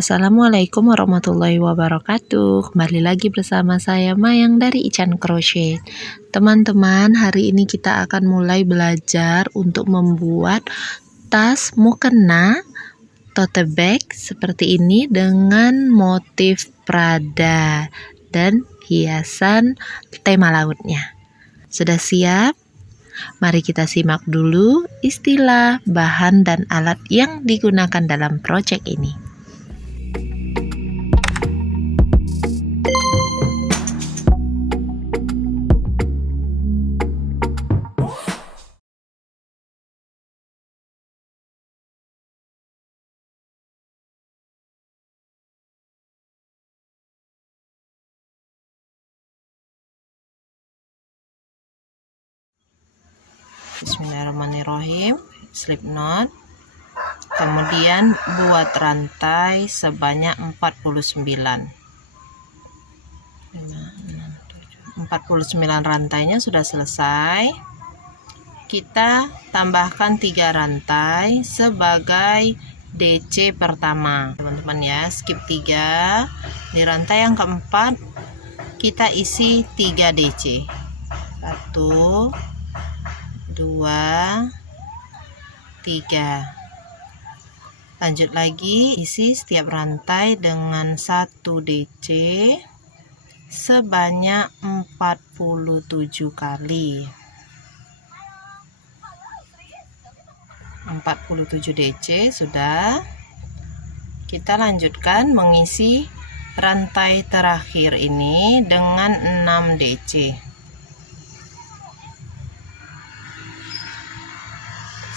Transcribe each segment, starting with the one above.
Assalamualaikum warahmatullahi wabarakatuh. Kembali lagi bersama saya Mayang dari Ican Crochet. Teman-teman, hari ini kita akan mulai belajar untuk membuat tas mukena tote bag seperti ini dengan motif Prada dan hiasan tema lautnya. Sudah siap? Mari kita simak dulu istilah, bahan, dan alat yang digunakan dalam proyek ini. Bismillahirrahmanirrahim. Slip knot, kemudian buat rantai sebanyak 49 rantainya sudah selesai. Kita tambahkan 3 rantai sebagai DC pertama, teman-teman ya. Skip 3. Di rantai yang keempat kita isi 3 DC. 1 2 3. Lanjut lagi, isi setiap rantai dengan 1 DC sebanyak 47 kali. 47 DC sudah. Kita lanjutkan mengisi rantai terakhir ini dengan 6 DC.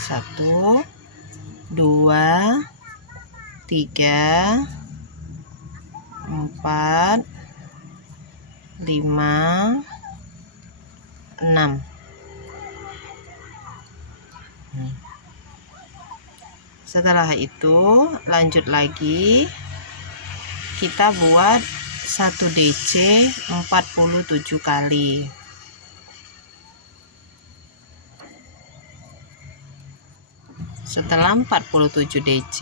1 2 3 4 5 6. Setelah itu lanjut lagi, kita buat 1 DC 47 kali. Setelah 47 DC,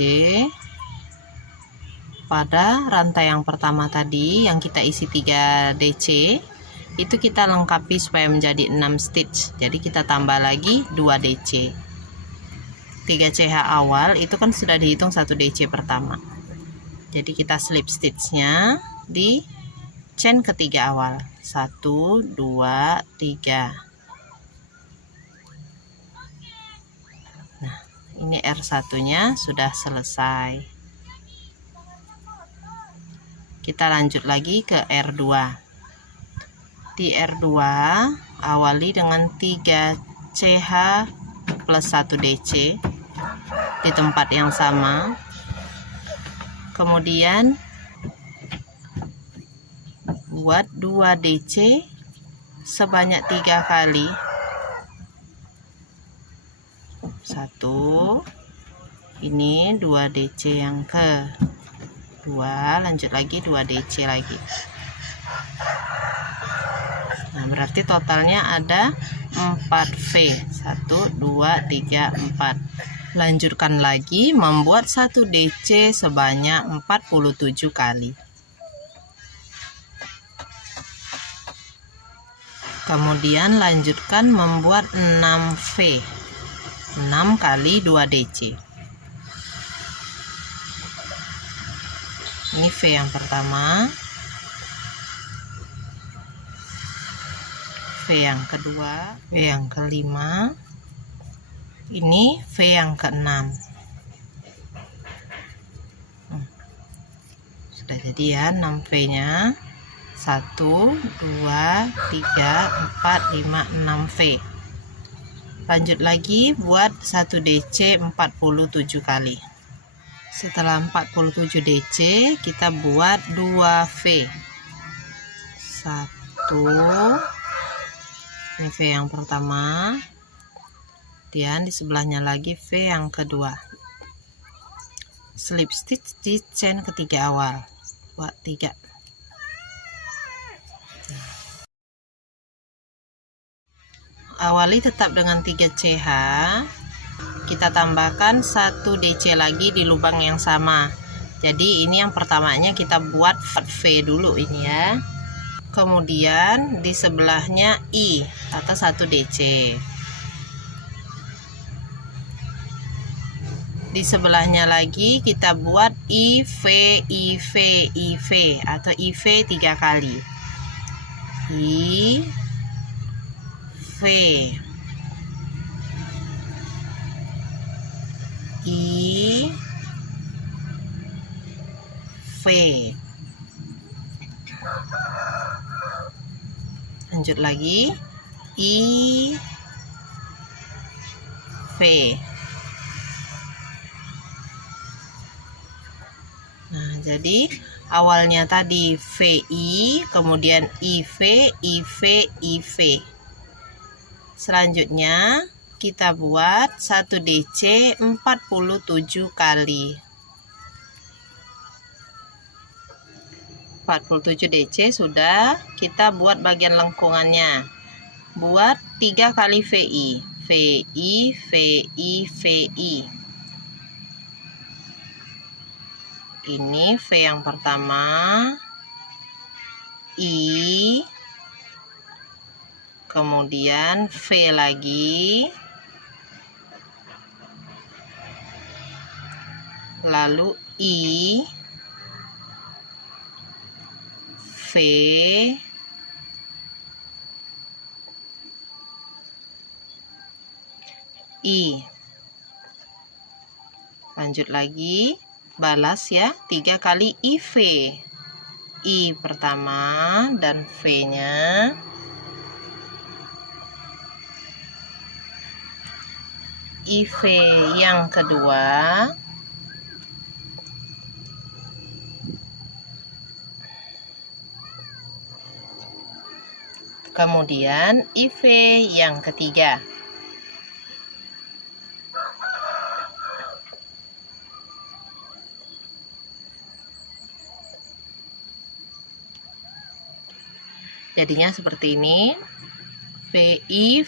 pada rantai yang pertama tadi yang kita isi 3 DC, itu kita lengkapi supaya menjadi 6 stitch. Jadi kita tambah lagi 2 DC. 3 CH awal itu kan sudah dihitung 1 DC pertama. Jadi kita slip stitchnya di chain ketiga awal. 1 2 3. Ini R1 nya sudah selesai. Kita lanjut lagi ke R2. Di R2 awali dengan 3 CH plus 1 DC di tempat yang sama. Kemudian buat 2 DC sebanyak 3 kali. 1, ini 2 DC yang ke 2, lanjut lagi 2 DC lagi. Nah, berarti totalnya ada 4 V. 1 2 3 4. Lanjutkan lagi membuat 1 DC sebanyak 47 kali. Kemudian lanjutkan membuat 6 V. 6 kali 2 DC. Ini V yang pertama, V yang kedua, V yang kelima, ini V yang keenam. Sudah jadi ya 6 V nya. 1 2 3 4 5 6 V. Lanjut lagi buat 1 DC 47 kali. Setelah 47 DC kita buat 2 V. 1, ini V yang pertama, dan di sebelahnya lagi V yang kedua. Slip stitch di chain ketiga awal. Buat 3. Awali tetap dengan 3 CH. Kita tambahkan 1 DC lagi di lubang yang sama. Jadi ini yang pertamanya kita buat V dulu ini ya. Kemudian di sebelahnya I atau 1 DC. Di sebelahnya lagi kita buat IV atau IV 3 kali. IV lanjut lagi Nah, jadi awalnya tadi VI, kemudian IV. Selanjutnya kita buat 1 DC 47 kali. 47 DC sudah, kita buat bagian lengkungannya. Buat 3 kali VI. Ini V yang pertama, I, kemudian V lagi, lalu I, V, I. Lanjut lagi, balas ya, 3 kali IV. I pertama dan V-nya. IV yang kedua. Kemudian IV yang ketiga. Jadinya seperti ini. VI,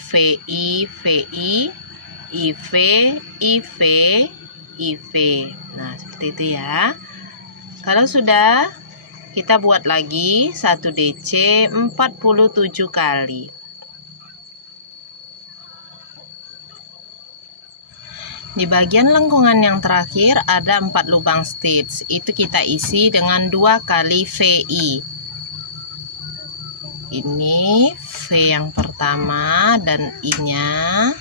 IV. Nah, seperti itu ya. Kalau sudah, kita buat lagi 1 DC 47 kali. Di bagian lengkungan yang terakhir ada 4 lubang stitch. Itu kita isi dengan 2 kali VI. Ini V yang pertama dan I-nya.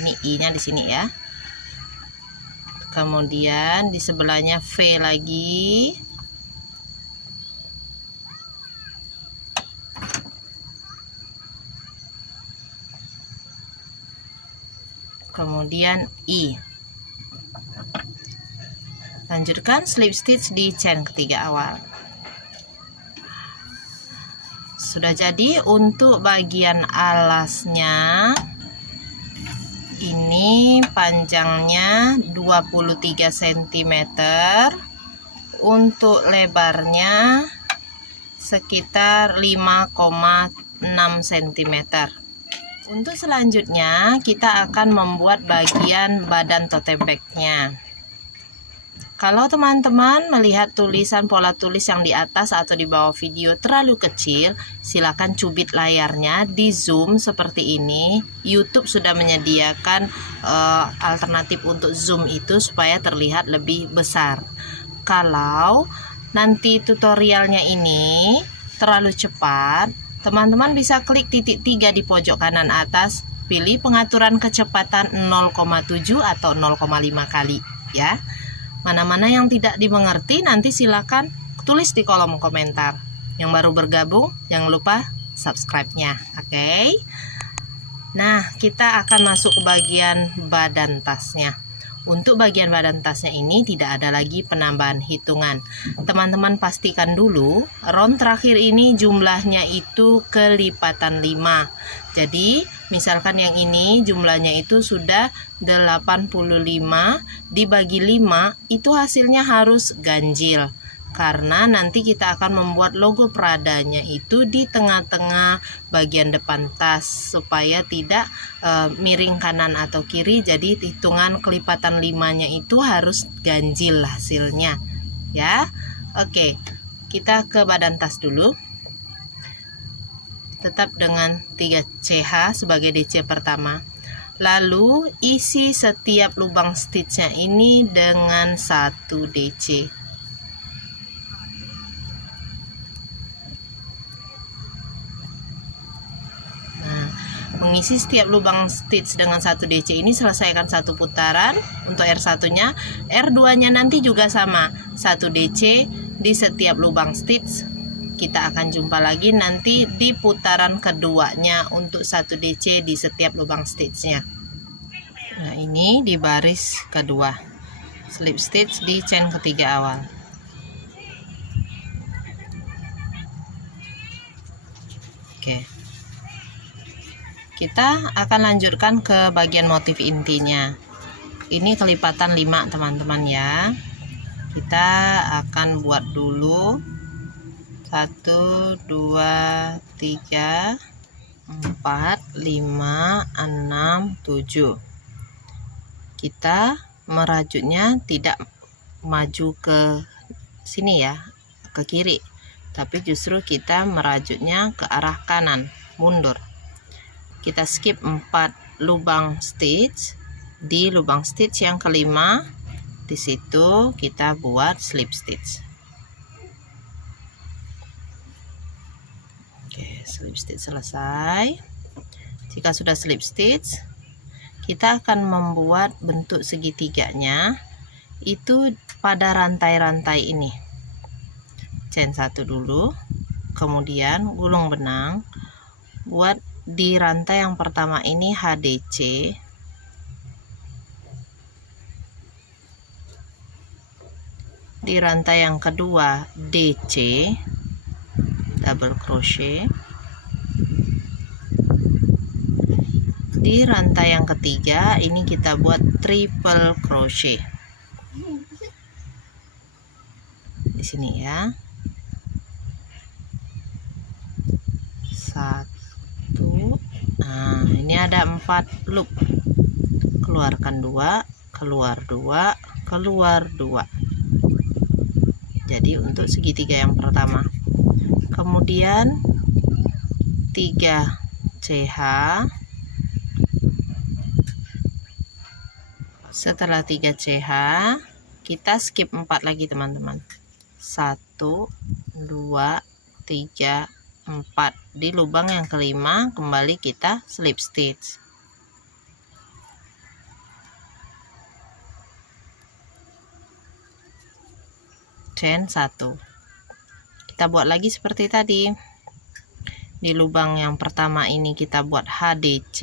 Ini I-nya di sini ya. Kemudian di sebelahnya V lagi. Kemudian I. Lanjutkan slip stitch di chain ketiga awal. Sudah jadi untuk bagian alasnya. Ini panjangnya 23 cm. Untuk lebarnya sekitar 5,6 cm. Untuk selanjutnya kita akan membuat bagian badan tote bagnya. Kalau teman-teman melihat tulisan pola tulis yang di atas atau di bawah video terlalu kecil, silakan cubit layarnya, di zoom seperti ini. YouTube sudah menyediakan alternatif untuk zoom itu supaya terlihat lebih besar. Kalau nanti tutorialnya ini terlalu cepat, teman-teman bisa klik titik 3 di pojok kanan atas, pilih pengaturan kecepatan 0,7 atau 0,5 kali ya. Mana-mana yang tidak dimengerti nanti silakan tulis di kolom komentar. Yang baru bergabung jangan lupa subscribe-nya, oke? Nah, kita akan masuk ke bagian badan tasnya. Untuk bagian badan tasnya ini tidak ada lagi penambahan hitungan. Teman-teman pastikan dulu round terakhir ini jumlahnya itu kelipatan 5. Jadi misalkan yang ini jumlahnya itu sudah 85, dibagi 5 itu hasilnya harus ganjil. Karena nanti kita akan membuat logo Pradanya itu di tengah-tengah bagian depan tas supaya tidak miring kanan atau kiri. Jadi hitungan kelipatan 5-nya itu harus ganjil hasilnya ya. Oke, kita ke badan tas dulu. Tetap dengan 3 CH sebagai DC pertama. Lalu isi setiap lubang stitchnya ini dengan 1 DC. Mengisi setiap lubang stitch dengan 1 DC ini, selesaikan 1 putaran untuk R1 nya. R2 nya nanti juga sama, 1 DC di setiap lubang stitch. Kita akan jumpa lagi nanti di putaran keduanya untuk 1 DC di setiap lubang stitchnya. Nah, ini di baris kedua, slip stitch di chain ketiga awal. Oke, kita akan lanjutkan ke bagian motif intinya. Ini kelipatan 5 teman-teman ya. Kita akan buat dulu 1, 2, 3, 4, 5, 6, 7. Kita merajutnya tidak maju ke sini ya, ke kiri, tapi justru kita merajutnya ke arah kanan, mundur. Kita skip 4 lubang stitch. Di lubang stitch yang kelima, di situ kita buat slip stitch. Oke, slip stitch selesai. Jika sudah slip stitch, kita akan membuat bentuk segitiganya itu pada rantai-rantai ini. Chain 1 dulu, kemudian gulung benang, buat di rantai yang pertama ini HDC, di rantai yang kedua DC, double crochet, di rantai yang ketiga ini kita buat triple crochet di sini ya. 1. Nah, ini ada 4 loop. Keluarkan 2, keluar 2, keluar 2. Jadi untuk segitiga yang pertama. Kemudian 3 CH. Setelah 3 CH, kita skip 4 lagi teman-teman. 1, 2, 3, 4. Di lubang yang kelima kembali kita slip stitch. Chain 1. Kita buat lagi seperti tadi. Di lubang yang pertama ini kita buat HDC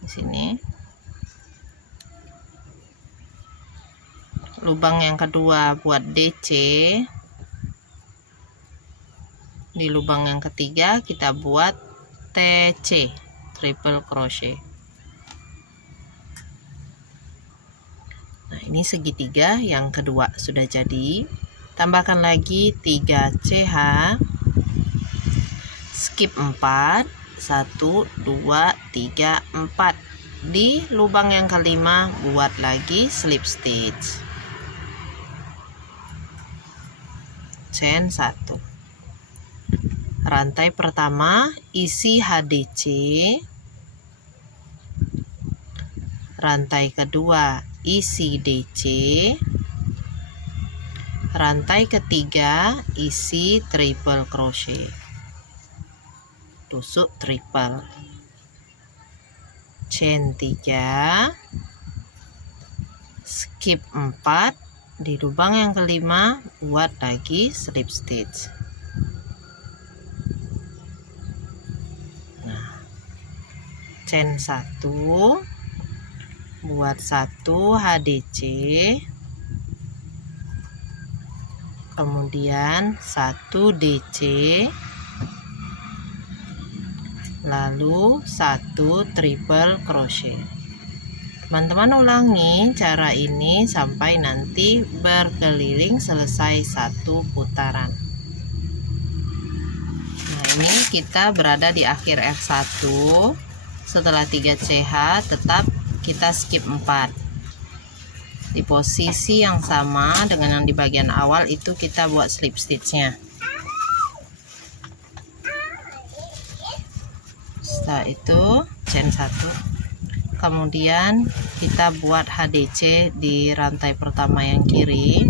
di sini. Lubang yang kedua buat DC. Di lubang yang ketiga kita buat TC, triple crochet. Nah, ini segitiga yang kedua sudah jadi. Tambahkan lagi 3 CH, skip 4, 1, 2, 3, 4. Di lubang yang kelima buat lagi slip stitch. Chain 1. Rantai pertama isi HDC, rantai kedua isi DC, rantai ketiga isi triple crochet, tusuk triple, chain 3, skip 4, di lubang yang kelima buat lagi slip stitch. Chain 1, buat 1 HDC, kemudian 1 DC, lalu 1 triple crochet. Teman-teman ulangi cara ini sampai nanti berkeliling selesai 1 putaran. Nah, ini kita berada di akhir R1. Setelah 3 CH tetap kita skip 4. di posisi yang sama dengan yang di bagian awal itu kita buat slip stitchnya. Setelah itu chain 1, kemudian kita buat HDC di rantai pertama yang kiri,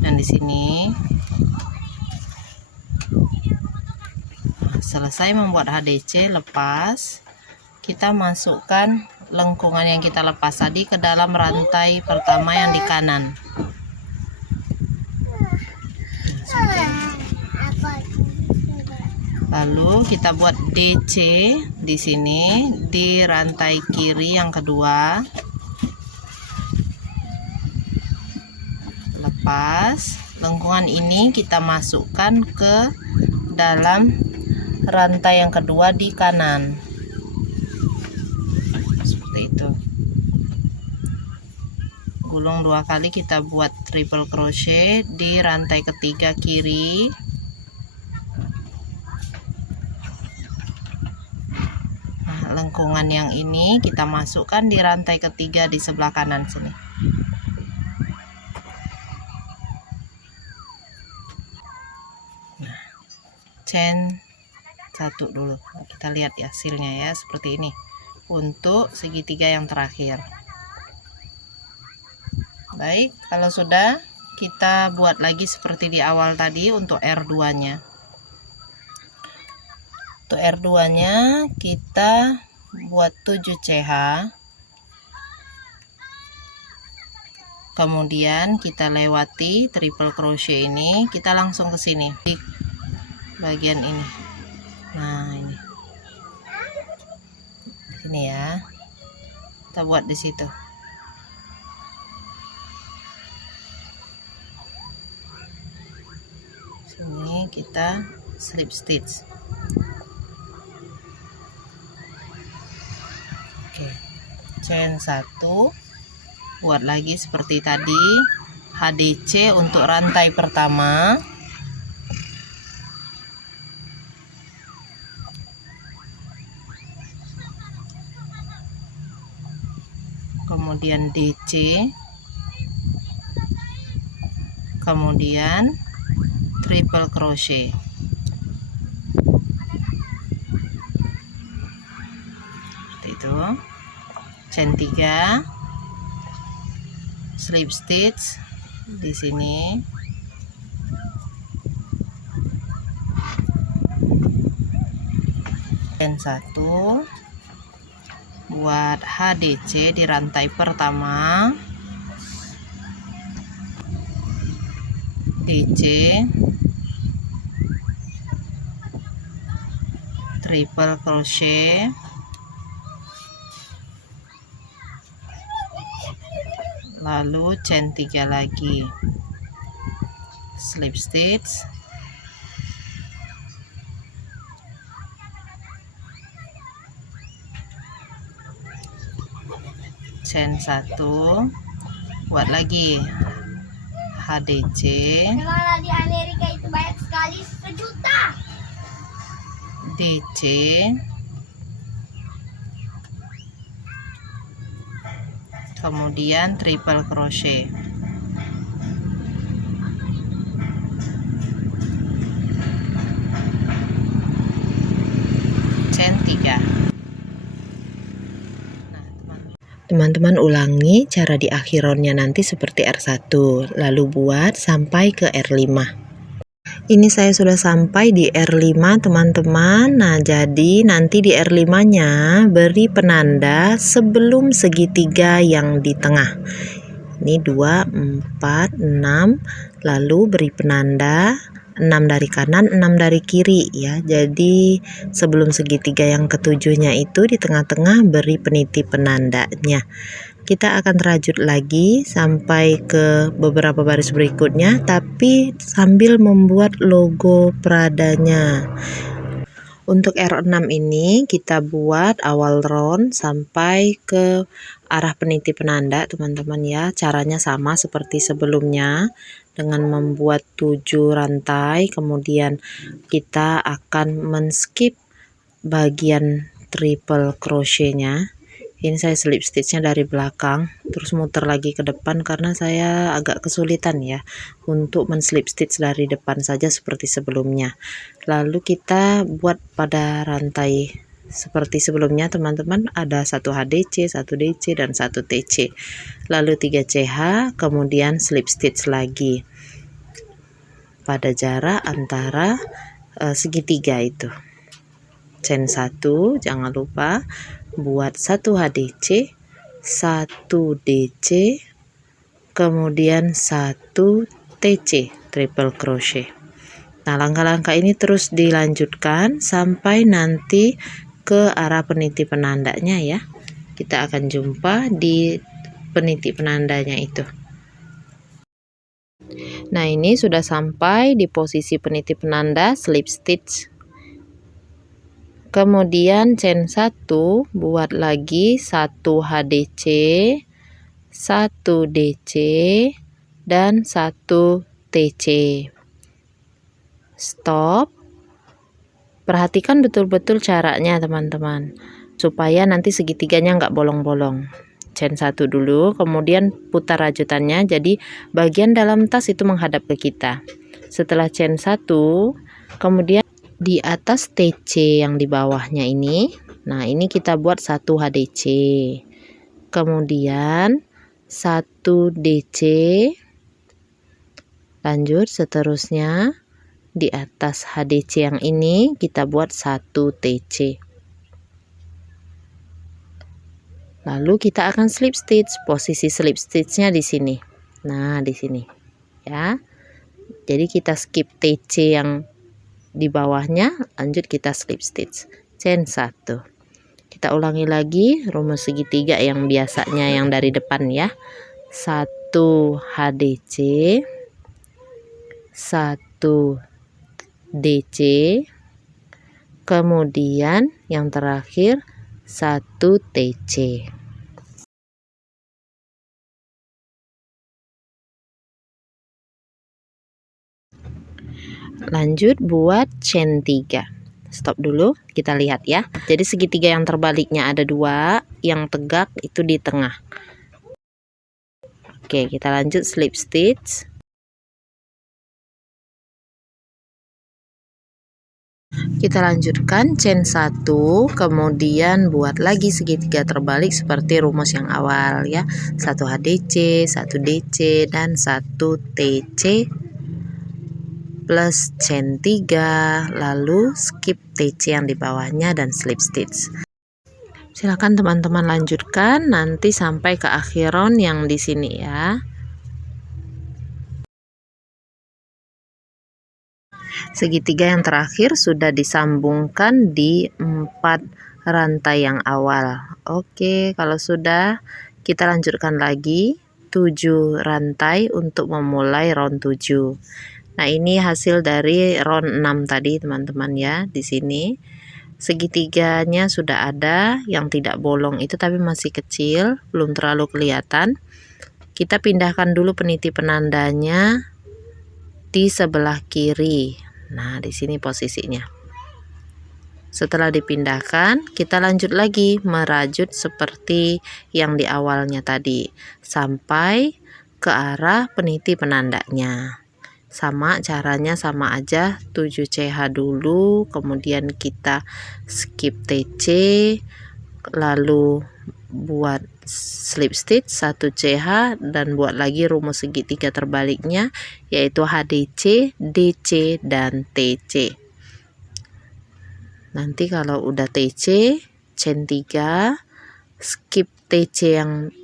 dan di sini selesai membuat HDC, lepas kita masukkan lengkungan yang kita lepas tadi ke dalam rantai pertama yang di kanan. Lalu kita buat DC di sini di rantai kiri yang kedua. Lepas lengkungan ini kita masukkan ke dalam rantai yang kedua di kanan. Seperti itu. Gulung 2 kali, kita buat triple crochet di rantai ketiga kiri. Lengkungan yang ini kita masukkan di rantai ketiga di sebelah kanan sini. Nah, chain 1 dulu, kita lihat ya hasilnya ya, seperti ini untuk segitiga yang terakhir. Baik, kalau sudah, kita buat lagi seperti di awal tadi untuk R2 nya. Untuk R2 nya kita buat 7 CH, kemudian kita lewati triple crochet ini, kita langsung ke sini di bagian ini. Nah, ini ya, kita buat di situ. Sini kita slip stitch. Oke, chain 1, buat lagi seperti tadi, HDC untuk rantai pertama, kemudian DC, kemudian triple crochet. Itu chain 3, slip stitch di sini, chain 1, buat HDC di rantai pertama, DC, triple crochet, lalu chain 3 lagi, slip stitch, chain 1, buat lagi HDC, di Amerika itu banyak sekali, 1 juta. DC, kemudian triple crochet. Chain 3. Teman-teman ulangi cara di akhirannya nanti seperti R1, lalu buat sampai ke R5. Ini saya sudah sampai di R5 teman-teman. Nah, jadi nanti di R5 nya beri penanda sebelum segitiga yang di tengah. Ini 2, 4, 6, lalu beri penanda 6 dari kanan, 6 dari kiri ya. Jadi sebelum segitiga yang ketujuhnya itu di tengah-tengah beri peniti penandanya. Kita akan terajut lagi sampai ke beberapa baris berikutnya, tapi sambil membuat logo Pradanya. Untuk R6 ini kita buat awal round sampai ke arah peniti penanda teman-teman ya. Caranya sama seperti sebelumnya dengan membuat 7 rantai, kemudian kita akan men-skip bagian triple crochetnya Ini saya slip stitchnya dari belakang, terus muter lagi ke depan karena saya agak kesulitan ya untuk men-slip stitch dari depan saja seperti sebelumnya. Lalu kita buat pada rantai seperti sebelumnya teman-teman, ada 1 HDC, 1 DC, dan 1 TC. Lalu 3 CH, kemudian slip stitch lagi pada jarak antara segitiga itu. Chain 1, jangan lupa buat 1 HDC, 1 DC, kemudian 1 TC, triple crochet. Nah, langkah-langkah ini terus dilanjutkan sampai nanti ke arah peniti penandanya ya. Kita akan jumpa di peniti penandanya itu. Nah, ini sudah sampai di posisi peniti penanda, slip stitch. Kemudian chain 1, buat lagi 1 HDC, 1 DC, dan 1 TC. Stop. Perhatikan betul-betul caranya teman-teman, supaya nanti segitiganya nggak bolong-bolong. Chain 1 dulu, kemudian putar rajutannya, jadi bagian dalam tas itu menghadap ke kita. Setelah chain 1, kemudian di atas TC yang di bawahnya ini, nah ini kita buat 1 HDC, kemudian 1 DC, lanjut seterusnya di atas HDC yang ini kita buat 1 TC, lalu kita akan slip stitch. Posisi slip stitchnya di sini, nah di sini ya. Jadi kita skip TC yang di bawahnya, lanjut kita slip stitch. Chain 1, kita ulangi lagi rumus segitiga yang biasanya yang dari depan ya. 1 HDC, 1 DC, kemudian yang terakhir 1 TC. Lanjut buat chain 3. Stop dulu, kita lihat ya. Jadi segitiga yang terbaliknya ada 2, yang tegak itu di tengah. Oke, kita lanjut slip stitch. Kita lanjutkan chain 1, kemudian buat lagi segitiga terbalik seperti rumus yang awal ya. 1 HDC, 1 DC, dan 1 TC plus chain 3, lalu skip TC yang di bawahnya dan slip stitch. Silakan teman-teman lanjutkan nanti sampai ke akhiron yang di sini ya. Segitiga yang terakhir sudah disambungkan di 4 rantai yang awal. Oke, kalau sudah, kita lanjutkan lagi 7 rantai untuk memulai round 7. Nah, ini hasil dari round 6 tadi teman-teman ya. Di sini segitiganya sudah ada, yang tidak bolong itu tapi masih kecil, belum terlalu kelihatan. Kita pindahkan dulu peniti penandanya di sebelah kiri. Nah, di sini posisinya. Setelah dipindahkan, kita lanjut lagi merajut seperti yang di awalnya tadi sampai ke arah peniti penandanya. Sama caranya, sama aja, 7 CH dulu, kemudian kita skip TC, lalu buat slip stitch 1 CH dan buat lagi rumus segitiga terbaliknya, yaitu HDC, DC, dan TC. Nanti kalau udah TC, chain 3, skip TC yang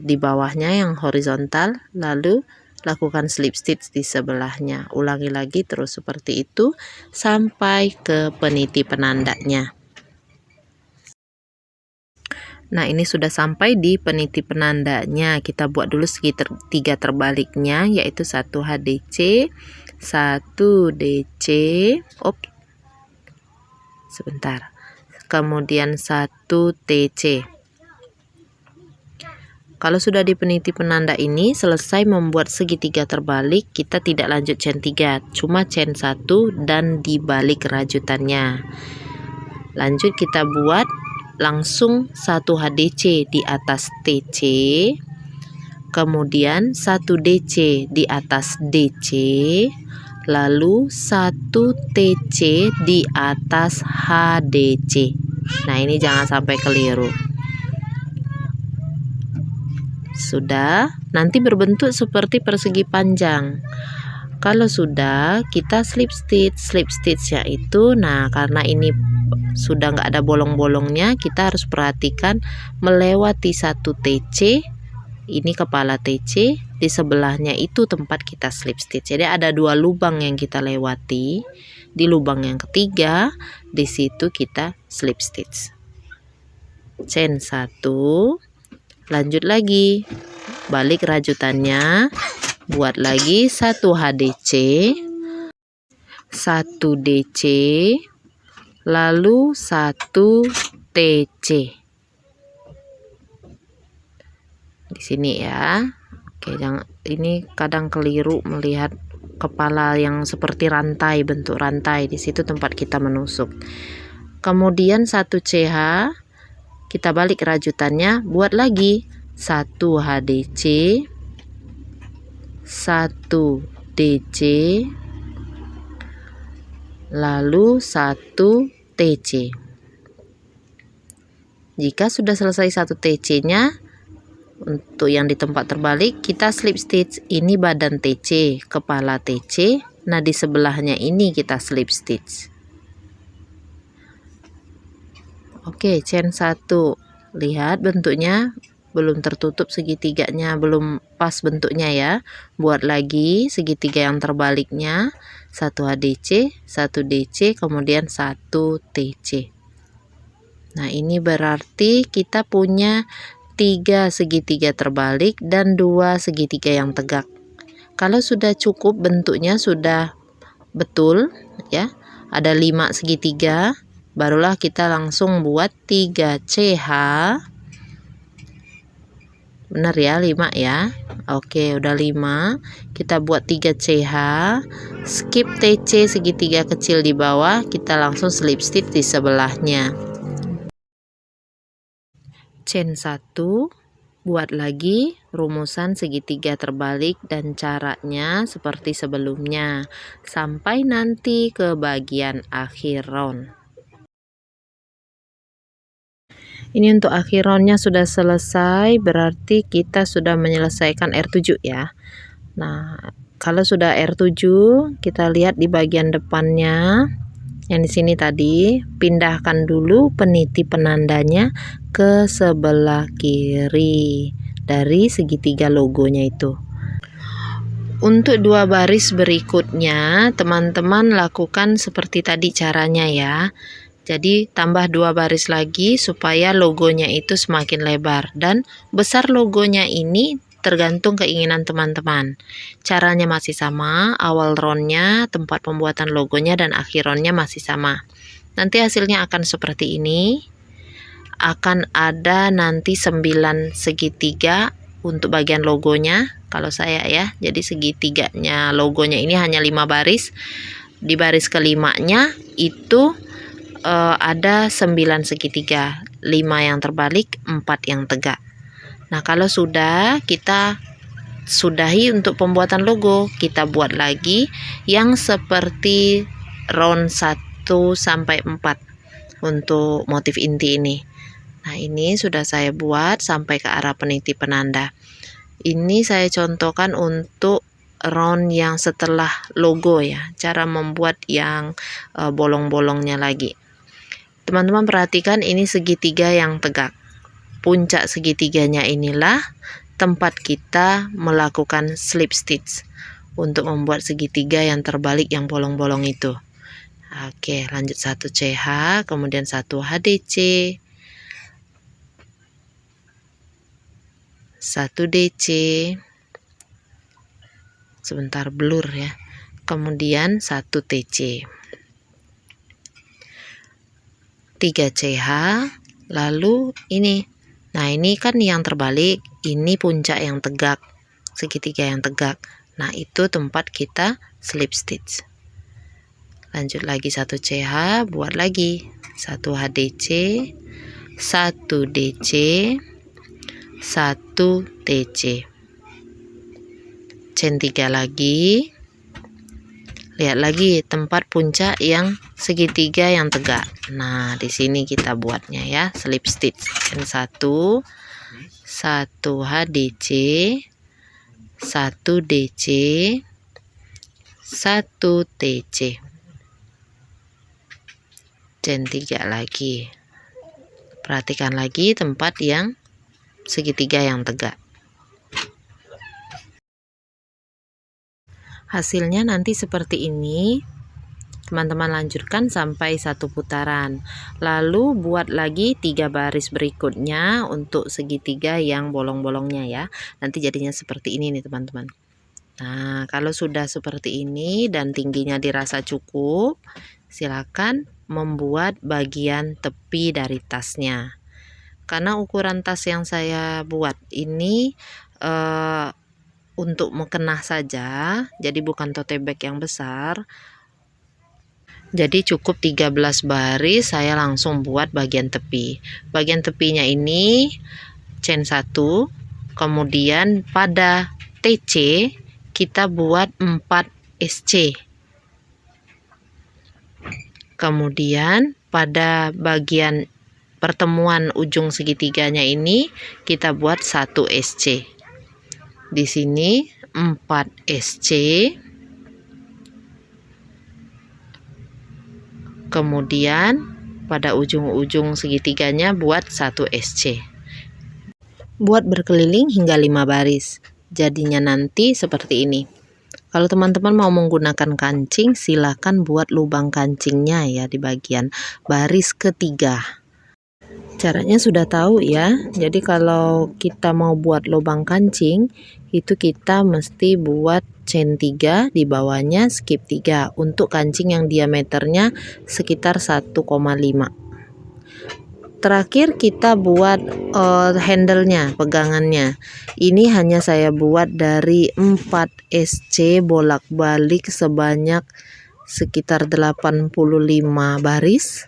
di bawahnya yang horizontal, lalu lakukan slip stitch di sebelahnya. Ulangi lagi terus seperti itu sampai ke peniti penandanya. Nah, ini sudah sampai di peniti penandanya. Kita buat dulu segitiga terbaliknya, yaitu 1 HDC, 1 DC, sebentar, kemudian 1 TC. Kalau sudah di peniti penanda ini selesai membuat segitiga terbalik, kita tidak lanjut chain 3, cuma chain 1 dan dibalik rajutannya. Lanjut kita buat langsung 1 HDC di atas TC, kemudian 1 DC di atas DC, lalu 1 TC di atas HDC. Nah, ini jangan sampai keliru. Sudah, nanti berbentuk seperti persegi panjang. Kalau sudah, kita slip stitch. Slip stitch yaitu, nah karena ini sudah nggak ada bolong-bolongnya, kita harus perhatikan melewati 1 TC. Ini kepala TC, di sebelahnya itu tempat kita slip stitch. Jadi ada 2 lubang yang kita lewati. Di lubang yang ketiga, di situ kita slip stitch. Chain 1, lanjut lagi, balik rajutannya, buat lagi 1 HDC, 1 DC, lalu 1 TC. Di sini ya. Oke, jangan, ini kadang keliru melihat kepala yang seperti rantai, bentuk rantai. Di situ tempat kita menusuk. Kemudian 1 CH, kita balik rajutannya, buat lagi 1 HDC, 1 DC, lalu 1 TC. Jika sudah selesai 1 TC-nya, untuk yang di tempat terbalik kita slip stitch. Ini badan TC, kepala TC. Nah, di sebelahnya ini kita slip stitch. Oke, chain 1. Lihat bentuknya belum tertutup segitiganya, belum pas bentuknya ya. Buat lagi segitiga yang terbaliknya, 1 HDC, 1 DC, kemudian 1 TC. Nah, ini berarti kita punya 3 segitiga terbalik dan 2 segitiga yang tegak. Kalau sudah cukup bentuknya, sudah betul ya, ada 5 segitiga, barulah kita langsung buat 3 CH. Benar ya, 5 ya. Oke, udah 5. Kita buat 3 CH, skip TC segitiga kecil di bawah, kita langsung slip stitch di sebelahnya. Chain 1, buat lagi rumusan segitiga terbalik dan caranya seperti sebelumnya sampai nanti ke bagian akhir round. Ini untuk akhir roundnya sudah selesai, berarti kita sudah menyelesaikan R7 ya. Nah, kalau sudah R7, kita lihat di bagian depannya. Yang di sini tadi, pindahkan dulu peniti penandanya ke sebelah kiri dari segitiga logonya itu. Untuk 2 baris berikutnya, teman-teman lakukan seperti tadi caranya ya. Jadi tambah 2 baris lagi supaya logonya itu semakin lebar, dan besar logonya ini tergantung keinginan teman-teman. Caranya masih sama, awal roundnya, tempat pembuatan logonya, dan akhir roundnya masih sama. Nanti hasilnya akan seperti ini. Akan ada nanti 9 segitiga untuk bagian logonya kalau saya ya. Jadi segitiganya logonya ini hanya 5 baris. Di baris kelimanya itu ada 9 segitiga, 5 yang terbalik, 4 yang tegak. Nah, kalau sudah, kita sudahi untuk pembuatan logo. Kita buat lagi yang seperti round 1 sampai 4 untuk motif inti ini. Nah, ini sudah saya buat sampai ke arah peniti penanda. Ini saya contohkan untuk round yang setelah logo ya, cara membuat yang bolong-bolongnya lagi. Teman-teman perhatikan, ini segitiga yang tegak. Puncak segitiganya inilah tempat kita melakukan slip stitch untuk membuat segitiga yang terbalik yang bolong-bolong itu. Oke, lanjut 1 CH, kemudian 1 HDC, 1 DC, sebentar blur ya, kemudian 1 TC, 3 CH, lalu ini. Nah, ini kan yang terbalik, ini puncak yang tegak, segitiga yang tegak. Nah, itu tempat kita slip stitch. Lanjut lagi 1 CH, buat lagi 1 HDC, 1 DC, 1 TC. Chain 3 lagi. Lihat lagi tempat puncak yang segitiga yang tegak. Nah, di sini kita buatnya ya, slip stitch. Chain 1, 1 HDC, 1 DC, 1 TC. Chain 3 lagi. Perhatikan lagi tempat yang segitiga yang tegak. Hasilnya nanti seperti ini. Teman-teman lanjutkan sampai 1 putaran. Lalu buat lagi 3 baris berikutnya untuk segitiga yang bolong-bolongnya ya. Nanti jadinya seperti ini nih teman-teman. Nah, kalau sudah seperti ini dan tingginya dirasa cukup, silakan membuat bagian tepi dari tasnya. Karena ukuran tas yang saya buat ini untuk mukena saja, jadi bukan tote bag yang besar. Jadi cukup 13 baris saya langsung buat bagian tepi. Bagian tepinya ini chain 1, kemudian pada TC kita buat 4 SC. Kemudian pada bagian pertemuan ujung segitiganya ini kita buat 1 SC. Di sini 4 SC. Kemudian pada ujung-ujung segitiganya buat 1 SC. Buat berkeliling hingga 5 baris. Jadinya nanti seperti ini. Kalau teman-teman mau menggunakan kancing, silakan buat lubang kancingnya ya di bagian baris ketiga. Caranya sudah tahu ya. Jadi kalau kita mau buat lubang kancing, itu kita mesti buat chain 3, di bawahnya skip 3 untuk kancing yang diameternya sekitar 1,5. Terakhir kita buat handle-nya, pegangannya. Ini hanya saya buat dari 4 SC bolak-balik sebanyak sekitar 85 baris.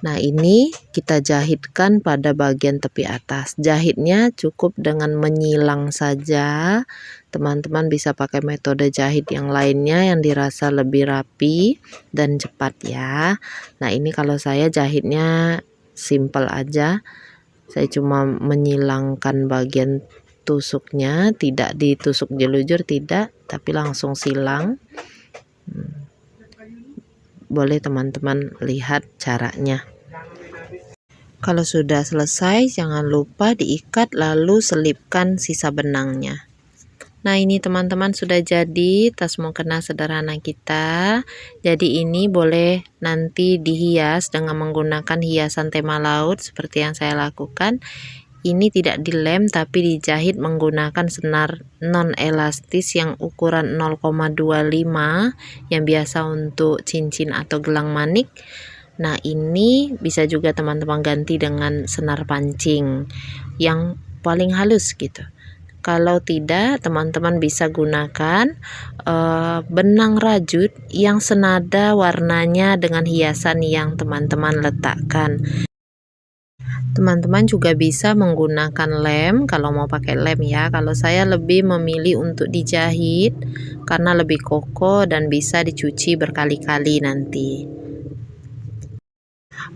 Nah, ini kita jahitkan pada bagian tepi atas. Jahitnya cukup dengan menyilang saja. Teman-teman bisa pakai metode jahit yang lainnya yang dirasa lebih rapi dan cepat ya. Nah, ini kalau saya jahitnya simple aja. Saya cuma menyilangkan bagian tusuknya, tidak ditusuk jelujur, tidak, tapi langsung silang. Boleh teman-teman lihat caranya. Kalau sudah selesai, jangan lupa diikat lalu selipkan sisa benangnya. Nah, ini teman-teman sudah jadi tas mukena sederhana kita. Jadi ini boleh nanti dihias dengan menggunakan hiasan tema laut seperti yang saya lakukan. Ini tidak dilem tapi dijahit menggunakan senar non elastis yang ukuran 0,25 yang biasa untuk cincin atau gelang manik. Nah, ini bisa juga teman-teman ganti dengan senar pancing yang paling halus gitu. Kalau tidak, teman-teman bisa gunakan benang rajut yang senada warnanya dengan hiasan yang teman-teman letakkan. Teman-teman juga bisa menggunakan lem kalau mau pakai lem ya. Kalau saya lebih memilih untuk dijahit karena lebih kokoh dan bisa dicuci berkali-kali nanti.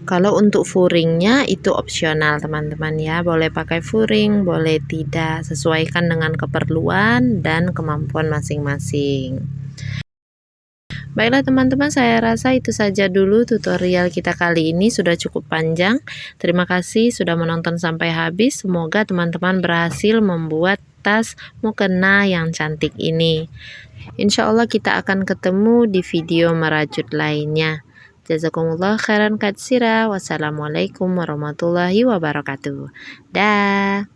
Kalau untuk furingnya itu opsional teman-teman ya. Boleh pakai furing, boleh tidak. Sesuaikan dengan keperluan dan kemampuan masing-masing. Baiklah teman-teman, saya rasa itu saja dulu tutorial kita kali ini, sudah cukup panjang. Terima kasih sudah menonton sampai habis. Semoga teman-teman berhasil membuat tas mukena yang cantik ini. Insya Allah kita akan ketemu di video merajut lainnya. Jazakumullah khairan katsira. Wassalamualaikum warahmatullahi wabarakatuh. Dah.